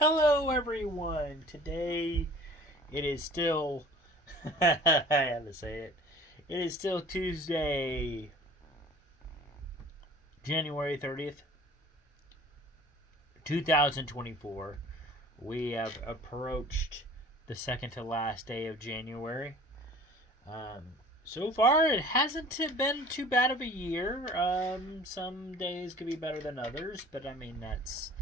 Hello, everyone. Today it is still. I had to say it. It is still Tuesday, January 30th, 2024. We have approached the second to last day of January. So far, it hasn't been too bad of a year. Some days could be better than others, but I mean that's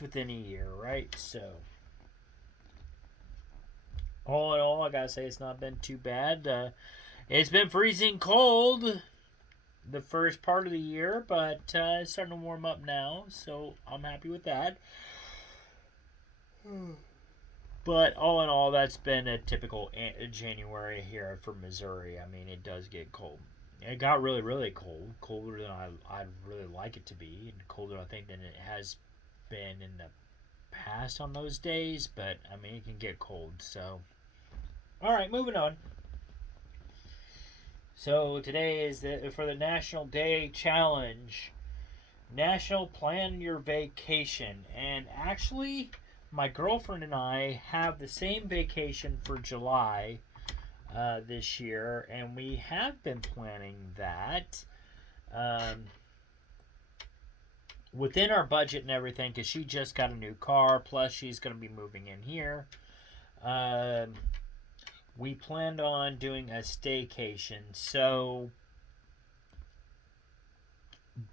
within a year, right? So all in all, I gotta say it's not been too bad. It's been freezing cold the first part of the year, but it's starting to warm up now, so I'm happy with that. But all in all, that's been a typical January here for Missouri. I mean, it does get cold. It got really, really cold, colder than I'd really like it to be, and colder I think than it has been in the past on those days. But I mean, it can get cold. So, all right, moving on. So today is for the National Day Challenge. National Plan Your Vacation. And actually, my girlfriend and I have the same vacation for July this year, and we have been planning that within our budget and everything because she just got a new car, plus she's going to be moving in here. We planned on doing a staycation,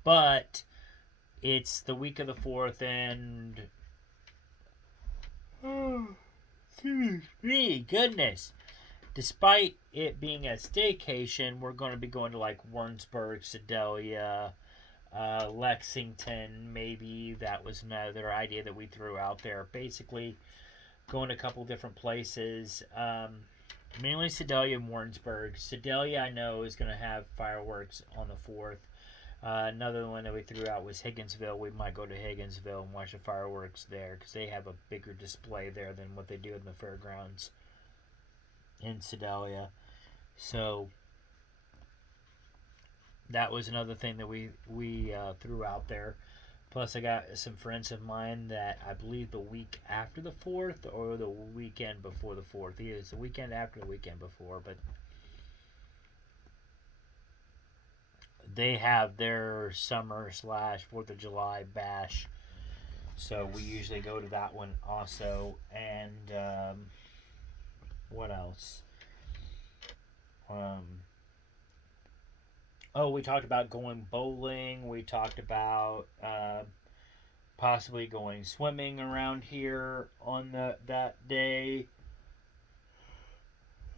but it's the week of the 4th, and excuse me, goodness. Despite it being a staycation, we're going to be going to like Warrensburg, Sedalia, Lexington. Maybe that was another idea that we threw out there. Basically, going to a couple different places. Mainly Sedalia and Warrensburg. Sedalia, I know, is going to have fireworks on the 4th. Another one that we threw out was Higginsville. We might go to Higginsville and watch the fireworks there because they have a bigger display there than what they do in the fairgrounds in Sedalia. So that was another thing that we threw out there. Plus, I got some friends of mine that I believe the week after the 4th or the weekend before the 4th. Either it's the weekend after the weekend before, but they have their summer slash 4th of July bash. So we usually go to that one also. And what else? We talked about going bowling. We talked about possibly going swimming around here on that day.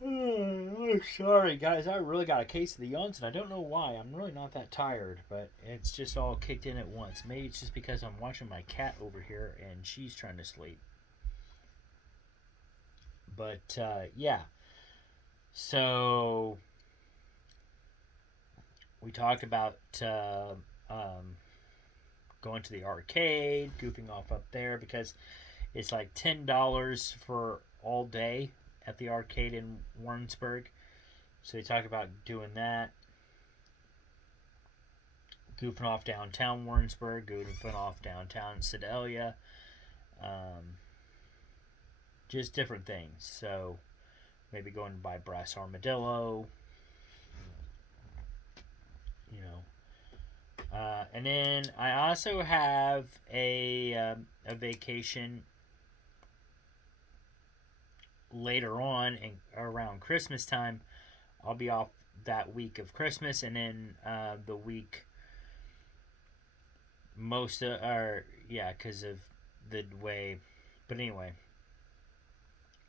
Oh, sorry, guys. I really got a case of the yawns, and I don't know why. I'm really not that tired, but it's just all kicked in at once. Maybe it's just because I'm watching my cat over here, and she's trying to sleep. But, yeah. So, we talked about going to the arcade, goofing off up there, because it's like $10 for all day at the arcade in Warrensburg. So we talked about doing that. Goofing off downtown Warrensburg, goofing off downtown Sedalia. Just different things. So maybe going by Brass Armadillo. You know. And then I also have a vacation later on and around Christmas time. I'll be off that week of Christmas, and then the week because of the way. But anyway,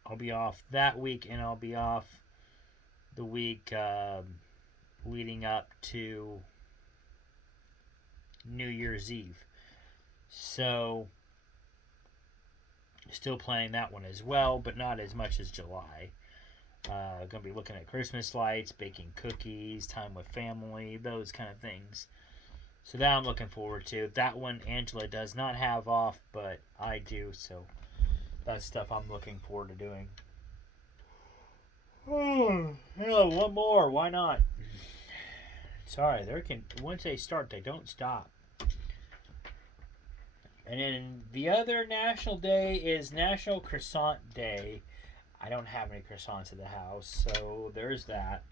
I'll be off that week, and I'll be off the week leading up to New Year's Eve. So, still planning that one as well, but not as much as July. Gonna be looking at Christmas lights, baking cookies, time with family, those kind of things. So that I'm looking forward to. That one Angela does not have off, but I do, so that's stuff I'm looking forward to doing. Oh, one more. Why not? Sorry, once they start, they don't stop. And then the other national day is National Croissant Day. I don't have any croissants at the house, so there's that.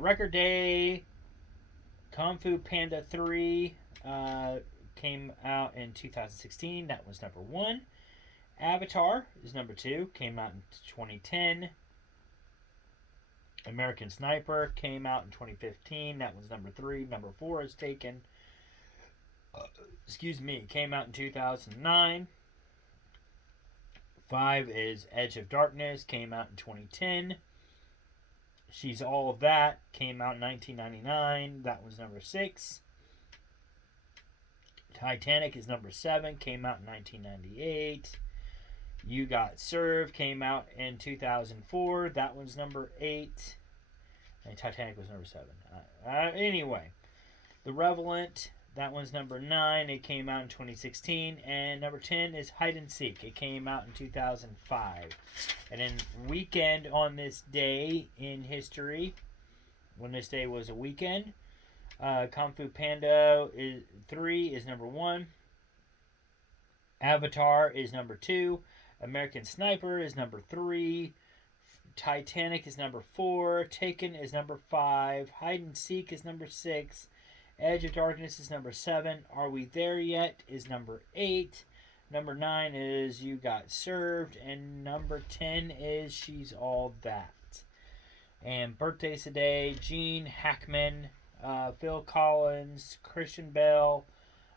Record Day, Kung Fu Panda 3 came out in 2016. That was number 1. Avatar is number 2. Came out in 2010. American Sniper came out in 2015. That was number 3. Number 4 is Taken. Came out in 2009. 5 is Edge of Darkness. Came out in 2010. She's All of That came out in 1999. That was number 6. Titanic is number 7. Came out in 1998. You Got Served came out in 2004. That was number 8. And Titanic was number 7. Anyway, The Revenant, that one's number 9. It came out in 2016. And number 10 is Hide and Seek. It came out in 2005. And then weekend on this day in history, when this day was a weekend, Kung Fu Panda 3 is number 1. Avatar is number 2. American Sniper is number 3. Titanic is number 4. Taken is number 5. Hide and Seek is number 6. Edge of Darkness is number 7. Are We There Yet is number 8. Number 9 is You Got Served. And number 10 is She's All That. And birthdays today, Gene Hackman, Phil Collins, Christian Bale,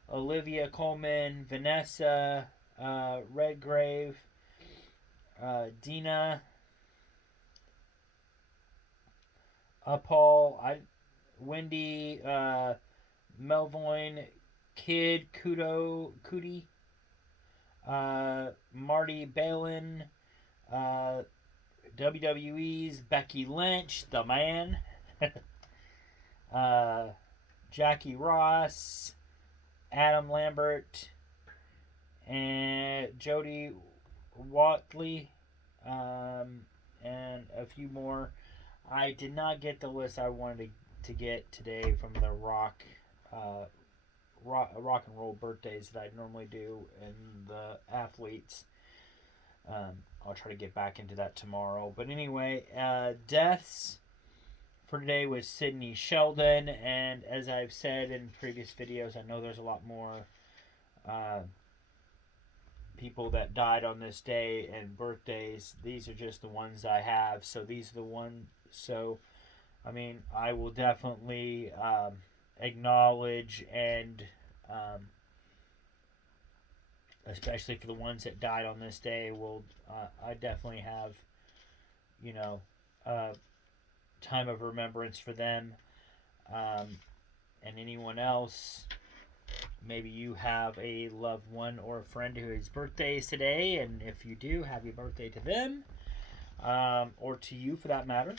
Olivia Colman, Vanessa Redgrave, Dina, Paul, Wendy, Melvoin, Kid, Cootie, Marty Balin, WWE's Becky Lynch, the man, Jackie Ross, Adam Lambert, and Jody Watley, and a few more. I did not get the list I wanted to get today from the rock and roll birthdays that I normally do and the athletes. I'll try to get back into that tomorrow. But anyway, deaths for today was Sidney Sheldon, and as I've said in previous videos, I know there's a lot more people that died on this day and birthdays. These are just the ones I have, so these are the ones. So, I mean, I will definitely acknowledge and especially for the ones that died on this day, I definitely have, time of remembrance for them. And anyone else, maybe you have a loved one or a friend whose birthday is today, and if you do, happy birthday to them. Or to you for that matter.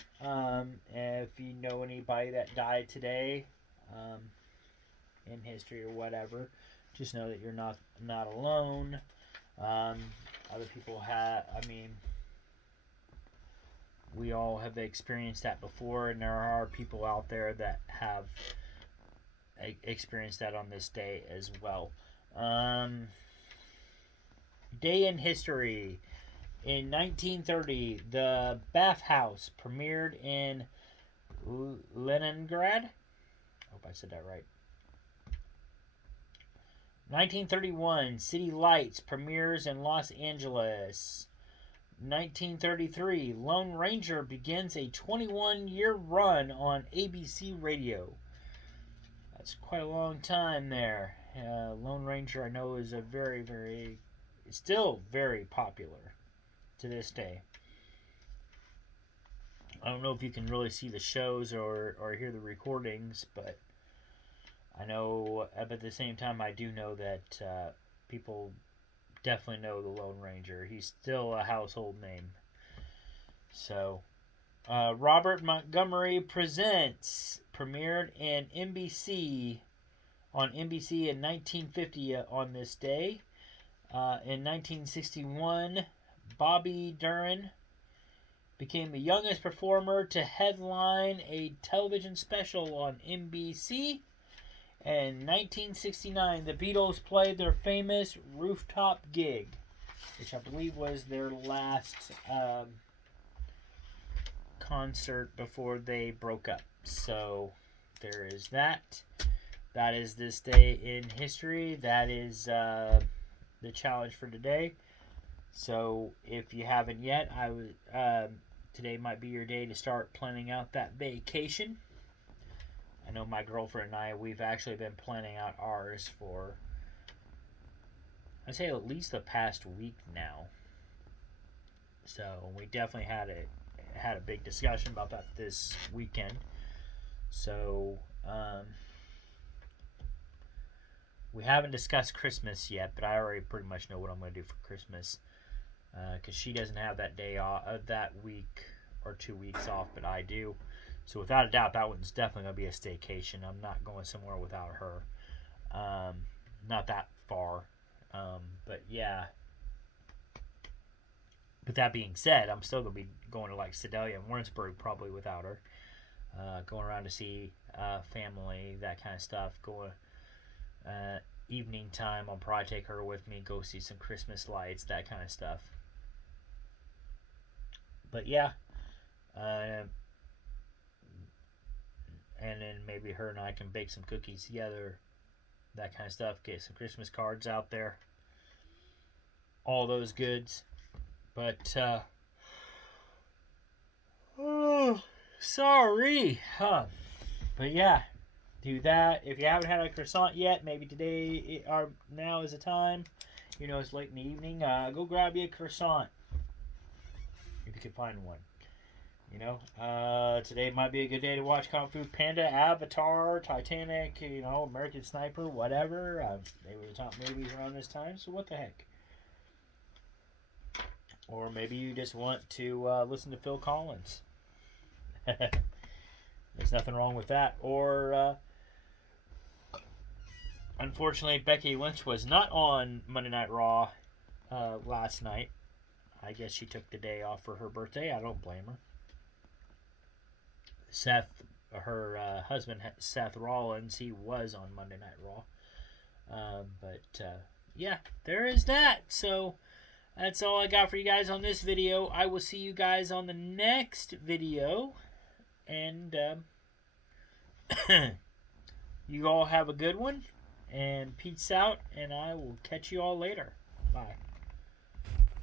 If you know anybody that died today in history or whatever, just know that you're not alone. Other people we all have experienced that before, and there are people out there that have experienced that on this day as well. Day in history. In 1930, the Bath House premiered in Leningrad. I hope I said that right. 1931, City Lights premieres in Los Angeles. 1933, Lone Ranger begins a 21-year run on ABC Radio. That's quite a long time there. Lone Ranger, I know, is still very popular to this day. I don't know if you can really see the shows or hear the recordings, but I know, but at the same time, I do know that people definitely know the Lone Ranger. He's still a household name. So, Robert Montgomery Presents premiered on NBC in 1950 on this day. In 1961, Bobby Darin became the youngest performer to headline a television special on NBC. In 1969, the Beatles played their famous rooftop gig, which I believe was their last concert before they broke up. So there is that. That is this day in history. That is the challenge for today. So if you haven't yet, I would today might be your day to start planning out that vacation. I know my girlfriend and I, we've actually been planning out ours for, I'd say, at least the past week now. So we definitely had a big discussion about that this weekend. So we haven't discussed Christmas yet, but I already pretty much know what I'm going to do for Christmas, because she doesn't have that day off, that week or 2 weeks off, but I do. So without a doubt, that one's definitely going to be a staycation. I'm not going somewhere without her. Not that far. But yeah. With that being said, I'm still going to be going to like Sedalia and Warrensburg probably without her. Going around to see family, that kind of stuff. Going evening time, I'll probably take her with me, go see some Christmas lights, that kind of stuff. But yeah. And then maybe her and I can bake some cookies together, that kind of stuff, get some Christmas cards out there, all those goods. But sorry, but yeah, do that. If you haven't had a croissant yet, maybe today or now is the time. You know, it's late in the evening. Go grab you a croissant if you can find one. You know, today might be a good day to watch Kung Fu Panda, Avatar, Titanic, you know, American Sniper, whatever. They were the top movies around this time, so what the heck? Or maybe you just want to listen to Phil Collins. There's nothing wrong with that. Or, unfortunately, Becky Lynch was not on Monday Night Raw last night. I guess she took the day off for her birthday. I don't blame her. Her husband, Seth Rollins, he was on Monday Night Raw. But yeah, there is that. So that's all I got for you guys on this video. I will see you guys on the next video. And you all have a good one. And peace out. And I will catch you all later. Bye.